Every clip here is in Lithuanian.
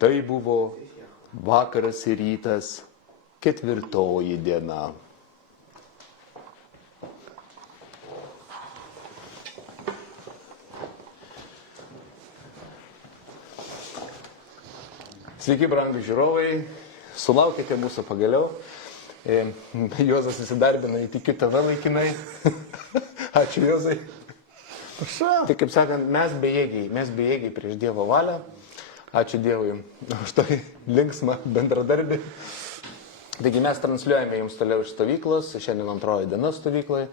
Tai buvo vakaras ir rytas, 4. diena. Sveiki, brangūs žiūrovai, sulaukėte mūsų pagaliau. Juozas įsidarbina į kitą laikinai. Ačiū, Juozai. Tai kaip sakant, mes bejėgiai prieš Dievo valią. Ačiū Dievui už tai linksmą bendradarbį. Taigi mes transliuojame jums toliau iš stovyklos, šiandien 2. diena stovykloje.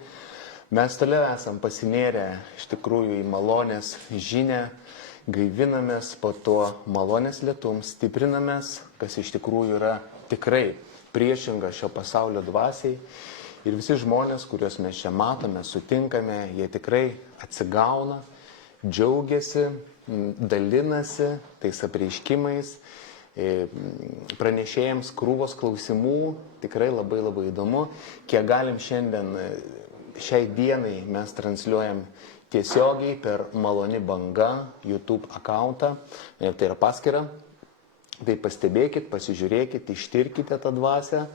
Mes toliau esam pasinėrę iš tikrųjų į malonės žinią, gaivinamės po to malonės lietum, stiprinamės, kas iš tikrųjų yra tikrai priešinga šio pasaulio dvasiai. Ir visi žmonės, kuriuos mes čia matome, sutinkame, jie tikrai atsigauna, džiaugiasi, dalinasi tais apreiškimais, pranešėjams krūvos klausimų, tikrai labai įdomu. Kiek galim šiandien, šiai dienai mes transliuojam tiesiogiai per Maloni banga YouTube akauntą, tai yra paskyra. Tai pastebėkit, pasižiūrėkit, ištirkite tą dvasią.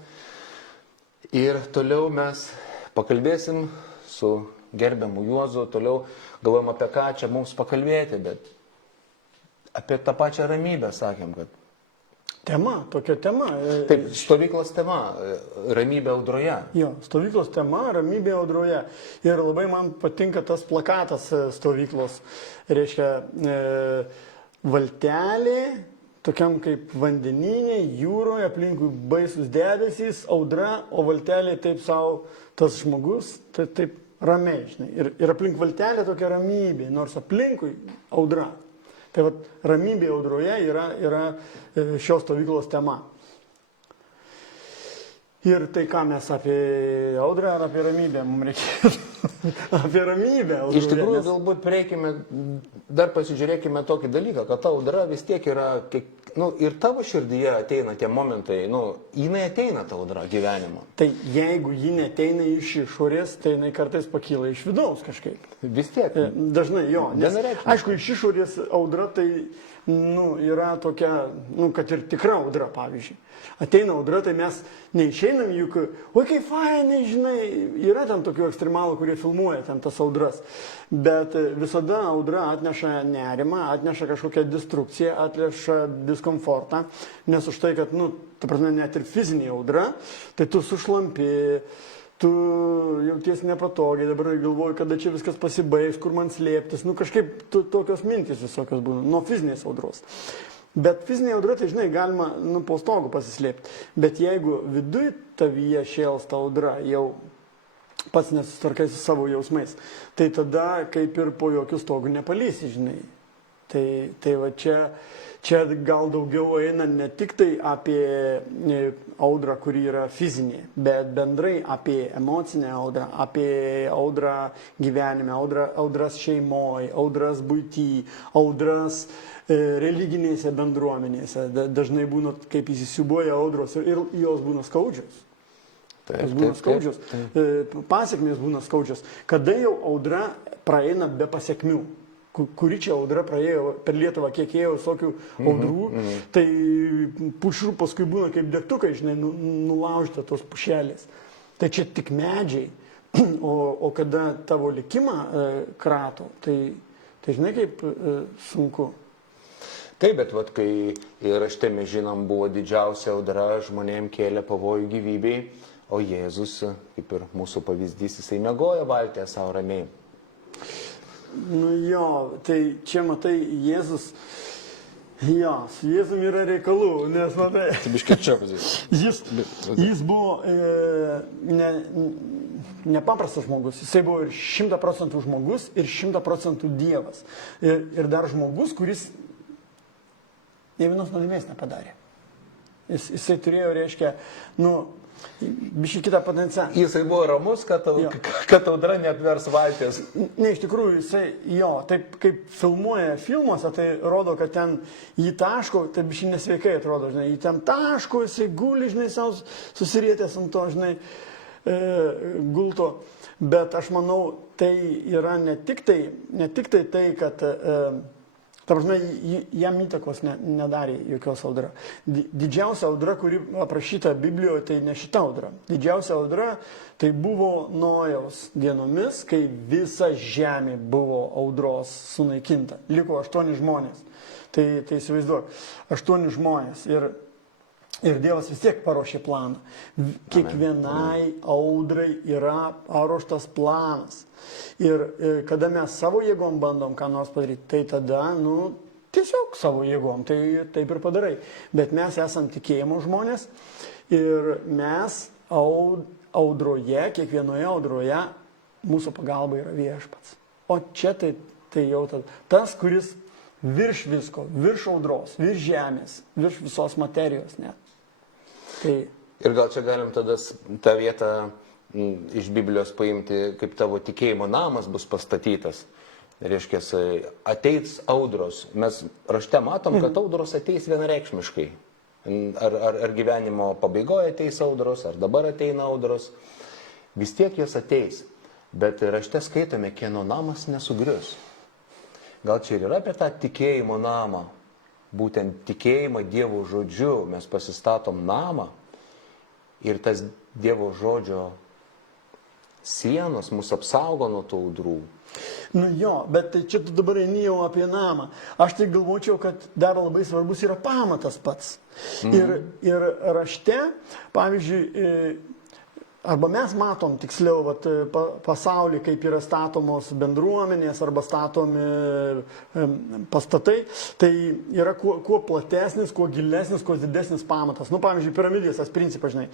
Ir toliau mes pakalbėsim su gerbiamu Juozu, toliau galvojam apie ką čia mums pakalbėti, bet apie tą pačią ramybę sakėm, kad... Tokia tema. Taip, stovyklos tema, ramybė audroje. Jo, stovyklos tema, ramybė audroje. Ir labai man patinka tas plakatas stovyklos. Reiškia, valtelė, tokiam kaip vandeninė, jūroje, aplinkui baisus debesys, audra, o valtelė taip savo, tas žmogus, taip ramiai, žinai. Ir aplink valtelė tokia ramybė, nors aplinkui audra. Tai vat, ramybė audroje yra šios stovyklos tema. Ir tai ką mes apie audrą ar apie ramybę mums reikėtų? Apie ramybę audroje. Iš tikrųjų, galbūt prieikime, dar pasižiūrėkime tokį dalyką, kad ta audra vis tiek yra, ir tavo širdyje ateina tie momentai, jinai ateina ta audra gyvenimo. Tai jeigu ji neteina iš išorės, tai jinai kartais pakyla iš vidaus kažkaip. Vis tiek. Dažnai jo. Nes, aišku, iš išorės audra tai yra tokia, kad ir tikra audra, pavyzdžiui. Ateina audra, tai mes neišeinam juk, oi kaip fainai, žinai, yra ten tokių ekstremalų, kurie filmuoja ten tas audras. Bet visada audra atneša nerimą, atneša kažkokią destrukciją, atneša diskomfortą, nes už tai, kad, ta prasme, net ir fizinė audra, tai tu sušlampi, tu jauties nepatogiai, dabar galvoju, kada čia viskas pasibaigs, kur man slėptis, kažkaip tokios mintis visokios būna, nuo fizinės audros. Bet fizinė audra, tai žinai, galima po stogu pasislėpti. Bet jeigu viduj tavyje šėlsta audra, jau pats nesusitvarkai su savo jausmais, tai tada kaip ir po jokių stogų nepalysi, žinai. Tai va čia gal daugiau eina ne tik tai apie audrą, kuri yra fizinė, bet bendrai apie emocinę audrą, apie audrą gyvenime, audras šeimoje, audras buity, audras religinėse bendruomenėse. Dažnai būna, kaip įsisiubuoja audros ir jos būna skaudžios. Jos būna skaudžios. Pasiekmės būna skaudžios. Kada jau audra praeina be pasiekmių? Kuri čia audra praėjo per Lietuvą, kiek ėjo visokių audrų, tai pušų paskui būna kaip degtukai, žinai, nulaužta tos pušelės. Tai čia tik medžiai, o kada tavo likimą krato, tai žinai kaip sunku. Taip, bet kai ir rašte mes žinom, buvo didžiausia audra, žmonėm kėlė pavojų gyvybei, o Jėzus, kaip ir mūsų pavyzdys, jisai miegojo valtyje savo ramiai. Tai čia matai, Jėzus, su Jėzum yra reikalų, nes matai, jis buvo nepaprastas žmogus, jisai buvo ir 100% žmogus, ir 100% Dievas. Ir dar žmogus, kuris nė vienos nuodėmės nepadarė. Jisai turėjo, reiškia, biškį kitą potencialą. Jisai buvo ramus, kad audra neapvers valties. Ne, iš tikrųjų, jisai, taip kaip filmuoja filmuose, tai rodo, kad ten jį taško, tai biškį nesveikai atrodo, žinai, jį ten taško, jisai guli, žinai, savo susirietęs ant to, žinai, gulto. Bet aš manau, tai yra ne tik tai, kad Ta prasme, jam įtakos nedarė jokios audra. Didžiausia audra, kuri aprašyta Biblijoje, tai ne šita audra. Didžiausia audra tai buvo Nojaus dienomis, kai visa žemė buvo audros sunaikinta. Liko 8 žmonės. Tai įsivaizduok, 8 žmonės. Ir Dievas vis tiek paruošė planą. Kiekvienai audrai yra paruoštas planas. Ir kada mes savo jėgom bandom ką nors padaryti, tai tada, tiesiog savo jėgom, tai taip ir padarai. Bet mes esam tikėjimo žmonės ir mes audroje, kiekvienoje audroje, mūsų pagalba yra Viešpats. O čia tai jau tas, kuris virš visko, virš audros, virš žemės, virš visos materijos net. Tai... Ir gal čia galim tada tą vietą iš Biblijos paimti, kaip tavo tikėjimo namas bus pastatytas. Reiškia, ateis audros. Mes rašte matom, kad audros ateis vienareikšmiškai. Ar gyvenimo pabaigoje ateis audros, ar dabar ateina audros. Vis tiek jas ateis. Bet rašte skaitome, kieno namas nesugrius. Gal čia ir yra apie tą tikėjimo namą. Būtent tikėjimą Dievo žodžiu mes pasistatom namą ir tas Dievo žodžio sienos mūsų apsaugo nuo tų audrų. Bet tai čia tu dabar eini jau apie namą. Aš tai galvočiau, kad dar labai svarbus yra pamatas pats. Ir rašte, pavyzdžiui, arba mes matom tiksliau pasaulį, kaip yra statomos bendruomenės arba statomi pastatai, tai yra kuo platesnis, kuo gilesnis, kuo didesnis pamatas. Pavyzdžiui, piramidės tas principas, žinai,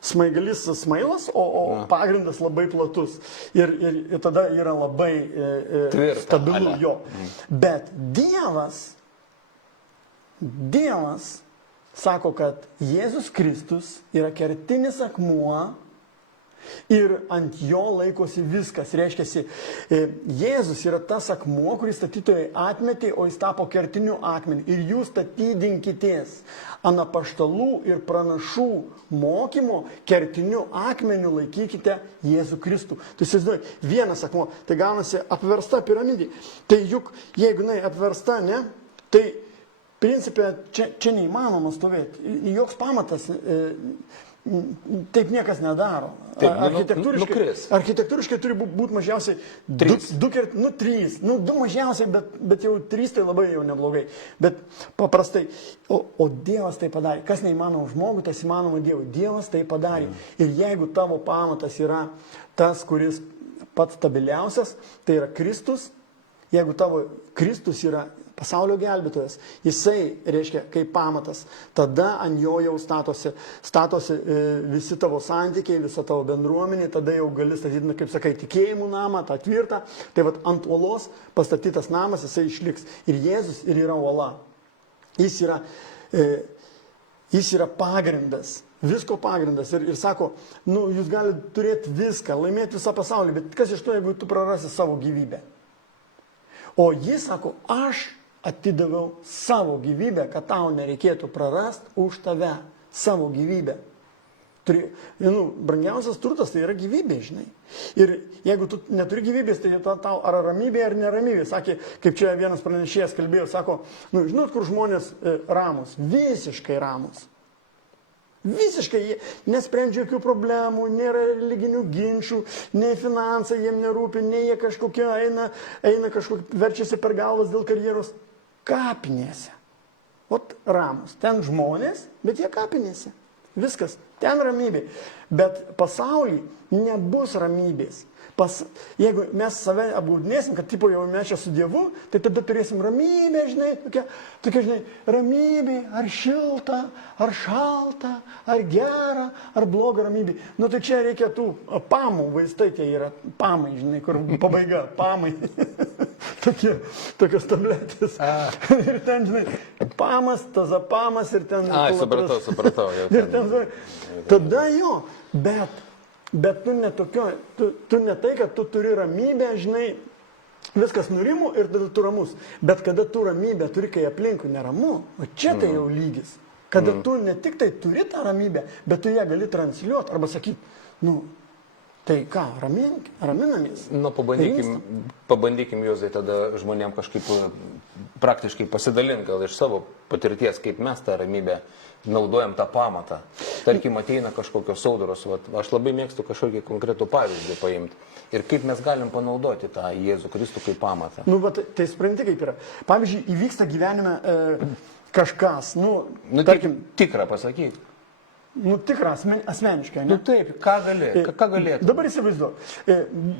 smaigalis smailas, o pagrindas labai platus. Ir tada yra labai stabilu jo. Bet Dievas sako, kad Jėzus Kristus yra kertinis akmuo ir ant jo laikosi viskas. Reiškia, Jėzus yra tas akmuo, kurį statytojai atmetė, o jis tapo kertiniu akmeniu. Ir jūs statydinkitės ant apaštalų ir pranašų mokymo kertiniu akmeniu laikykite Jėzų Kristų. Tai įsivaizduoji, vienas akmuo, tai gaunasi apversta piramidė. Tai juk, jeigu jinai apversta, ne, tai principė, čia neįmanoma stovėti. Joks pamatas taip niekas nedaro. Architektūriškai turi būti mažiausiai 3, 2 mažiausiai, bet jau 3 tai labai jau neblogai. Bet paprastai, o Dievas tai padarė. Kas neįmanoma žmogui, tas įmanoma Dievui. Dievas tai padarė. Ir jeigu tavo pamatas yra tas, kuris pats stabiliausias, tai yra Kristus. Jeigu tavo Kristus yra pasaulio gelbėtojas, jisai reiškia kaip pamatas, tada ant jo jau statosi visi tavo santykiai, visa tavo bendruomenė, tada jau gali statyti, kaip sakai, tikėjimų namą, tą tvirtą. Tai ant uolos pastatytas namas, jisai išliks. Ir Jėzus ir yra uola. Jis yra pagrindas. Visko pagrindas. Ir sako, jūs galite turėti viską, laimėti visą pasaulį, bet kas iš to, jeigu tu prarasi savo gyvybę? O jis sako, aš atidaviau savo gyvybę, kad tau nereikėtų prarasti už tave savo gyvybę. Brangiausias turtas tai yra gyvybė, žinai. Ir jeigu tu neturi gyvybės, tai tau ar ramybė, ar neramybė. Sakė, kaip čia vienas pranešėjas kalbėjo, sako, žinot, kur žmonės ramus, visiškai ramus. Visiškai jie nesprendžia jokių problemų, nėra religinių ginčių, nei finansai jiem nerūpi, nei jie kažkokie eina verčiasi per galvas dėl karjeros. Kapinėse. Ramus. Ten žmonės, bet jie kapinėse. Viskas. Ten ramybė. Bet pasaulyje nebus ramybės. Jeigu mes save apgaudinėsim, kad tipo jau mes čia su Dievu, tai tada turėsim ramybę, žinai, tokia, žinai, ramybė, ar šilta, ar šalta, ar gera, ar bloga ramybė. Tai čia reikia tų pamų vaistai, tie yra pamai, žinai, kur pabaiga, pamai. Tokios tabletės. Ir ten, žinai, pamas, tazapamas ir ten... Supratau. Ir ten, tada jo, bet tu ne tai, kad tu turi ramybę, žinai, viskas nurimu ir tada tu ramus. Bet kada tu ramybę turi, kai aplinkui neramu, o čia tai jau lygis. Kada tu ne tik tai turi tą ramybę, bet tu ją gali transliuoti arba sakyti, Tai ką, raminamės? Nu, pabandykim Juozai tada žmonėm kažkaip praktiškai pasidalinti gal iš savo patirties, kaip mes tą ramybę naudojam tą pamatą. Tarkim, ateina kažkokios audros, aš labai mėgstu kažkokį konkretų pavyzdį paimti. Ir kaip mes galim panaudoti tą Jėzų Kristų kaip pamatą. Nu, bet tai supranti kaip yra. Pavyzdžiui, įvyksta gyvenime kažkas, tarkim, tikrą pasakyti. Tikrą, asmeniškai, ne? Taip, ką galėtų? Dabar įsivaizduoju.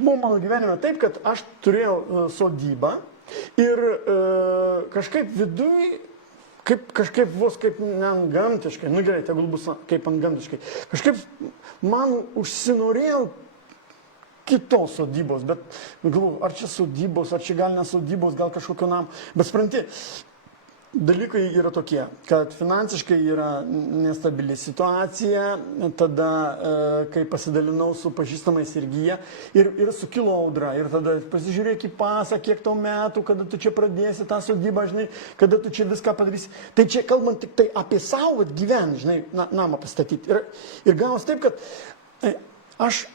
Mano gyvenime taip, kad aš turėjau sodybą ir kažkaip viduj, kažkaip vos kaip neantgamtiškai, gerai, tegul bus kaip antgamtiškai, kažkaip man užsinorėjau kitos sodybos, bet galvoju, ar čia sodybos, ar čia gal nesodybos, gal kažkokio nam, bet spranti, dalykai yra tokie, kad finansiškai yra nestabili situacija, tada, kai pasidalinau su pažįstamais irgi jie, ir sukilo audra, ir tada pasižiūrėk į pasą, kiek tau metų, kada tu čia pradėsi tą sodybą, žinai, kada tu čia viską padarysi. Tai čia kalbant tik tai apie savo gyvenimą, žinai, namą pastatyti. Ir gavos taip, kad aš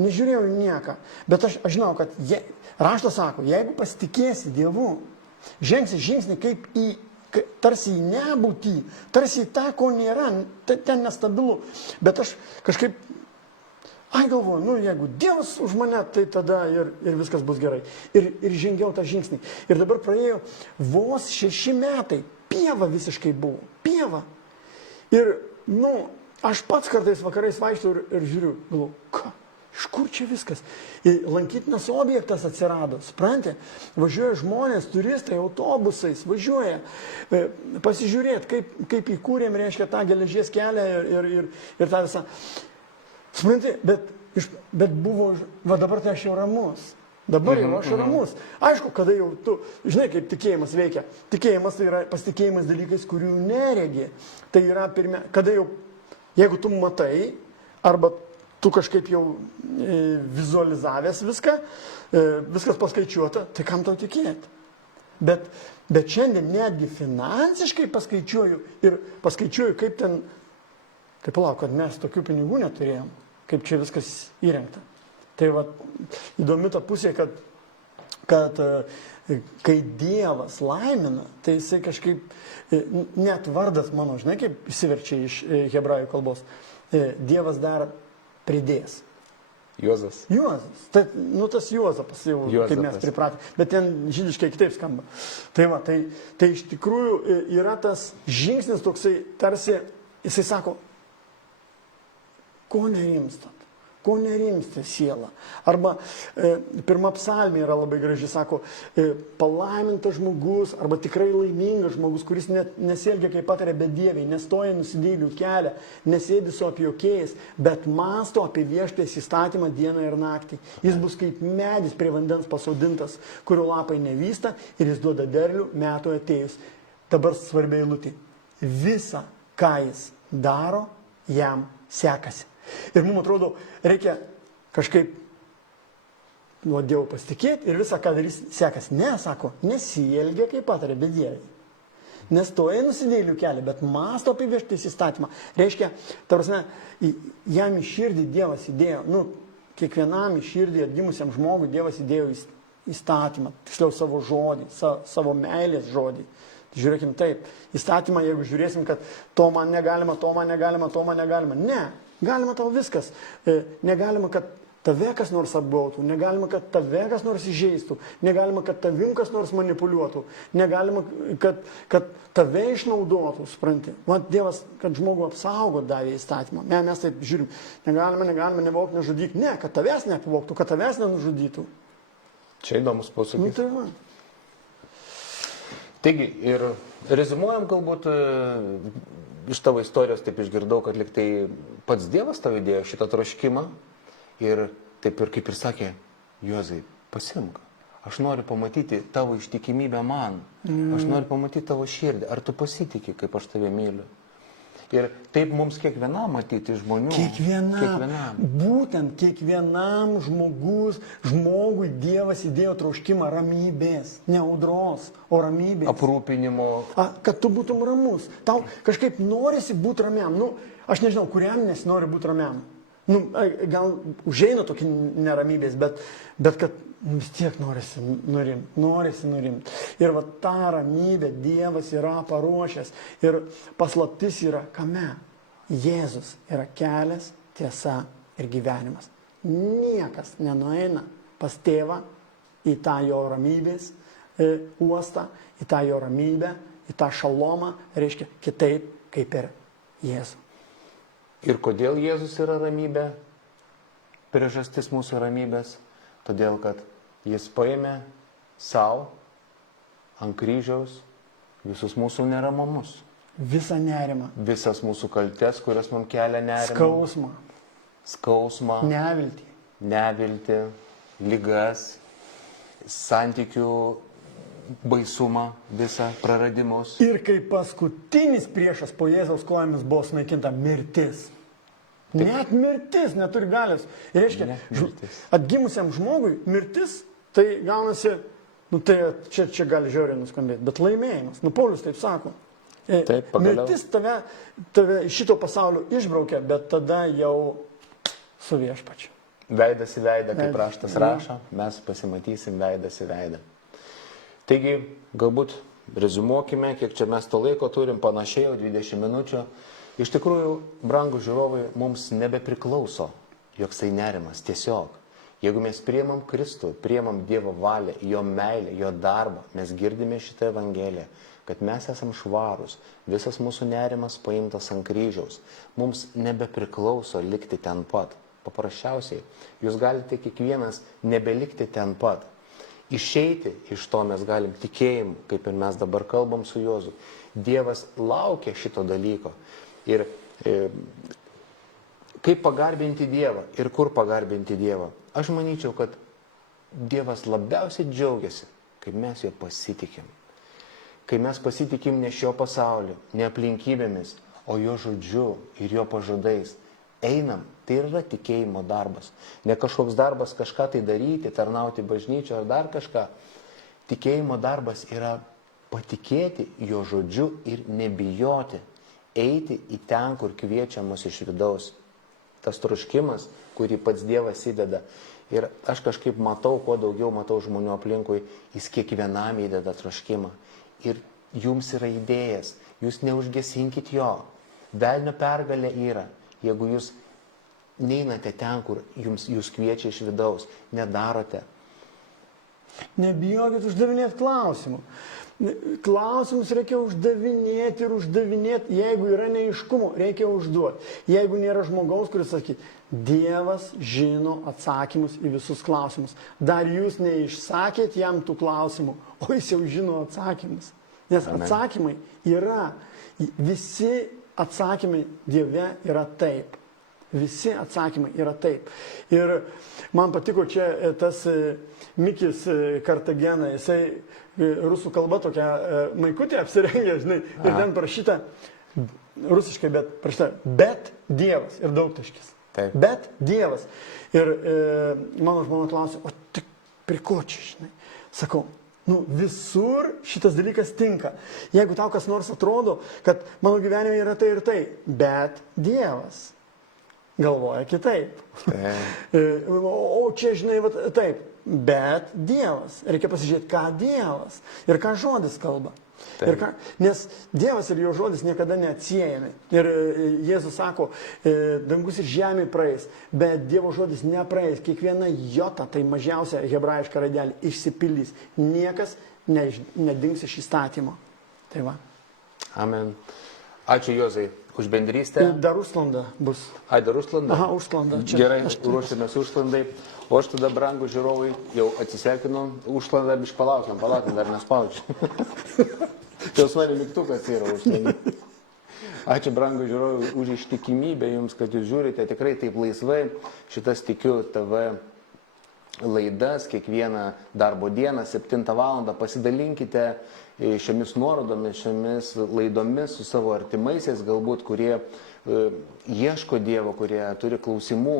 nežiūrėjau į nieką, bet aš žinau, kad raštas sako, jeigu pasitikėsi Dievu, žengsi žingsnį kaip tarsi į nebūtį, tarsi į tą, ko nėra, ten nestabilu. Bet aš kažkaip, galvoju, jeigu Dievas už mane, tai tada ir viskas bus gerai. Ir žengiau tą žingsnį. Ir dabar praėjo vos 6 metai, pieva visiškai buvo, pieva. Ir, aš pats kartais vakarais vaikštau ir žiūriu, galvoju, ką? Iš kur čia viskas? Lankytinas objektas atsirado, supranti? Važiuoja žmonės, turistai, autobusais, važiuoja pasižiūrėti, kaip įkūrėm, reiškia, tą geležies kelią ir tą visą. Supranti, bet buvo, dabar tai aš jau ramus. Dabar jau aš ramus. Aišku, kada jau tu, žinai, kaip tikėjimas veikia. Tikėjimas tai yra pasitikėjimas dalykais, kurių neregi. Tai yra kada jau, jeigu tu matai, arba tu kažkaip jau vizualizavęs viską, viskas paskaičiuota, tai kam tau tikėti? Bet šiandien netgi finansiškai paskaičiuoju, kaip ten, tai palauk, kad mes tokių pinigų neturėjom, kaip čia viskas įrengta. Tai įdomi ta pusė, kad kai Dievas laimina, tai jisai kažkaip, net vardas mano, žinai, kaip įsiverčia iš hebrajų kalbos, Dievas dar pridės. Juozas. Tai, tas Juozapas jau, kaip mes pripratę. Bet ten žydiškai kitaip skamba. Tai iš tikrųjų yra tas žingsnis toksai, tarsi, jisai sako, ko nerimstat? Ko nerimsta siela? Arba pirma psalmė yra labai graži, sako, palaimintas žmogus, arba tikrai laimingas žmogus, kuris nesielgia kaip patarė bedieviai, nestoja nusidėjėlių kelią, nesėdi su apjuokėjais, bet mąsto apie viešpaties įstatymą dieną ir naktį. Jis bus kaip medis prie vandens pasodintas, kurio lapai nevysta ir jis duoda derlių metų atėjus. Dabar svarbiai eilutė. Visa, ką jis daro, jam sekasi. Ir mums atrodo, reikia kažkaip nuo Dievo pasitikėti ir visą, ką darys, sekas. Ne, sako, nesielgia kaip patarė bedieviai. Nestoja nusidėjėlių kelią, bet mąsto apie viešpaties įstatymą. Reiškia, ta prasme, jam į širdį Dievas įdėjo, kiekvienam į širdį atgimusiam žmogui Dievas įdėjo įstatymą, tiksliau savo žodį, savo meilės žodį. Žiūrėkim taip, įstatymą, jeigu žiūrėsim, kad to man negalima, to man negalima, to man negalima. Ne. Galima tau viskas. Negalima, kad tave kas nors apgautų, negalima, kad tave kas nors įžeistų, negalima, kad tavim kas nors manipuliuotų, negalima, kad tave išnaudotų, supranti. Dievas, kad žmogų apsaugo, davė įstatymą. Mes taip žiūrim, negalima, nevok, nežudyk. Ne, kad tavęs neapvoktų, kad tavęs nenužudytų. Čia įdomus posakis. Taigi, ir rezimuojam galbūt iš tavo istorijos, taip išgirdau, kad liktai pats Dievas tau įdėjo šitą troškimą ir taip ir kaip ir sakė, Juozai, pasimk, aš noriu pamatyti tavo ištikimybę man, aš noriu pamatyti tavo širdį, ar tu pasitiki, kaip aš tave myliu. Ir taip mums kiekvienam matyti žmonių. Kiekvienam. Būtent kiekvienam žmogui Dievas įdėjo troškimą ramybės, ne audros, o ramybės. Aprūpinimo. Kad tu būtum ramus. Tau kažkaip norisi būti ramiam. Aš nežinau, kuriam nesinori būti ramiam. nu, gal užeina tokį neramybės, bet kad vis tiek norisi nurimti. Ir va tą ramybę Dievas yra paruošęs. Ir paslaptis yra kame? Jėzus yra kelias, tiesa ir gyvenimas. Niekas nenueina pas tėvą į tą jo ramybės uostą, į tą jo ramybę, į tą šalomą, reiškia kitaip kaip ir Jėzų. Ir kodėl Jėzus yra ramybė? Priežastis mūsų ramybės. Todėl, kad jis paėmė savo ant kryžiaus visus mūsų neramumus. Visą nerimą. Visas mūsų kaltes, kurios mums kelia nerimą. Skausmą. Neviltį. Ligas. Santykių baisumą, visą praradimus. Ir kaip paskutinis priešas po Jėzaus kojomis buvo sunaikinta mirtis. Taip. Net mirtis neturi galios. Ir reiškia, atgimusiam žmogui mirtis, tai gaunasi, nu tai čia gali žiauriai nuskambėti, bet laimėjimas. Nu, Paulius taip sako. Taip, pagaliau. Mirtis tave iš šito pasaulio išbraukia, bet tada jau su viešpačiu. Veidas į veidą, kaip raštas rašo, mes pasimatysim veidas į veidą. Taigi, galbūt rezumuokime, kiek čia mes to laiko turim, panašiai jau 20 minučių. Iš tikrųjų, brangūs žiūrovai, mums nebepriklauso joksai nerimas, tiesiog. Jeigu mes priimam Kristų, priimam Dievo valią, jo meilę, jo darbą, mes girdime šitą Evangeliją, kad mes esam švarūs, visas mūsų nerimas paimtas ant kryžiaus. Mums nebepriklauso likti ten pat. Paprasčiausiai, jūs galite kiekvienas nebelikti ten pat. Išeiti iš to mes galim tikėjimu, kaip ir mes dabar kalbam su Jozu. Dievas laukia šito dalyko. Ir kaip pagarbinti Dievą ir kur pagarbinti Dievą. Aš manyčiau, kad Dievas labiausiai džiaugiasi, kai mes jo pasitikim. Kai mes pasitikim ne šio pasaulio, ne aplinkybėmis, o jo žodžiu ir jo pažadais. Einam, tai yra tikėjimo darbas. Ne kažkoks darbas kažką tai daryti, tarnauti bažnyčio ar dar kažką. Tikėjimo darbas yra patikėti jo žodžiu ir nebijoti. Eiti į ten, kur kviečia mus iš vidaus. Tas troškimas, kurį pats Dievas įdeda. Ir aš kažkaip matau, kuo daugiau matau žmonių aplinkui, jis kiekvienam įdeda troškimą. Ir jums yra idėjas, jūs neužgesinkit jo. Velnio pergalė yra. Jeigu jūs neinate ten, kur jūs kviečia iš vidaus, nedarote. Nebijokit uždavinėti klausimų. Klausimus reikia uždavinėti ir uždavinėti. Jeigu yra neaiškumų, reikia užduoti. Jeigu nėra žmogaus, kuris sakyt, Dievas žino atsakymus į visus klausimus. Dar jūs neišsakėt jam tų klausimų, o jis jau žino atsakymus. Nes atsakymai yra, visi atsakymai Dieve yra taip. Visi atsakymai yra taip. Ir man patiko čia tas Mikis Kartagena, jisai rusų kalba tokia maikutė apsirengė, žinai, ir ten parašyta, rusiškai, bet parašyta, bet Dievas ir daugtaškis. Taip. Bet Dievas. Ir mano žmona klausė, o tik prie ko čia, žinai? Sakau, nu visur šitas dalykas tinka. Jeigu tau kas nors atrodo, kad mano gyvenime yra tai ir tai, bet Dievas galvoja kitaip. O čia, žinai, va, taip, bet Dievas. Reikia pasižiūrėti, ką Dievas ir ką žodis kalba. Ir ką, nes Dievas ir jo žodis niekada neatsiejami. Ir Jėzus sako, dangus ir žemė praeis, bet Dievo žodis nepraeis. Kiekviena jota, tai mažiausia hebrajiška raidelė, išsipildys. Niekas nedings iš įstatymo. Tai va. Amen. Ačiū Jozai už bendrystę. Dar užsklanda bus. Ai, dar užsklanda? Aha, užsklanda. Gerai, ruošiamės užsklandai. O aš tada, brangų žiūrovai, jau atsisveikinu. Užsklandą biškai palaukiam, dar nespaudžiu. Tos mano mygtukas yra užsklandai. Ačiū, brangų žiūrovai, už ištikimybę jums, kad jūs žiūrite tikrai taip laisvai. Šitas Tikiu TV laidas kiekvieną darbo dieną, 7 valandą. Pasidalinkite šiomis nuorodomis, šiomis laidomis su savo artimaisiais, galbūt, kurie ieško Dievo, kurie turi klausimų.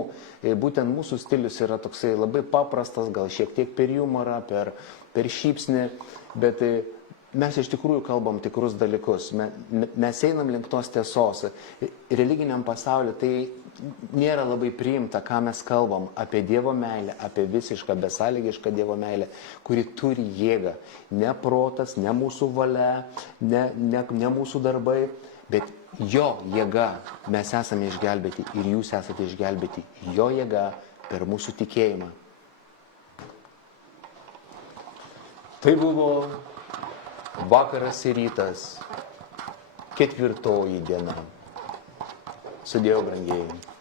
Būtent mūsų stilius yra toksai labai paprastas, gal šiek tiek per humorą, per šypsnį, bet mes iš tikrųjų kalbam tikrus dalykus, mes einam link tos tiesos. Religiniam pasauliu tai nėra labai priimta, ką mes kalbam apie Dievo meilę, apie visišką besąlygišką Dievo meilę, kuri turi jėgą. Ne protas, ne mūsų valia, ne mūsų darbai, bet jo jėga mes esame išgelbėti ir jūs esate išgelbėti. Jo jėga per mūsų tikėjimą. Tai buvo vakaras ir rytas, 4. diena. Sudėjau, brangieji.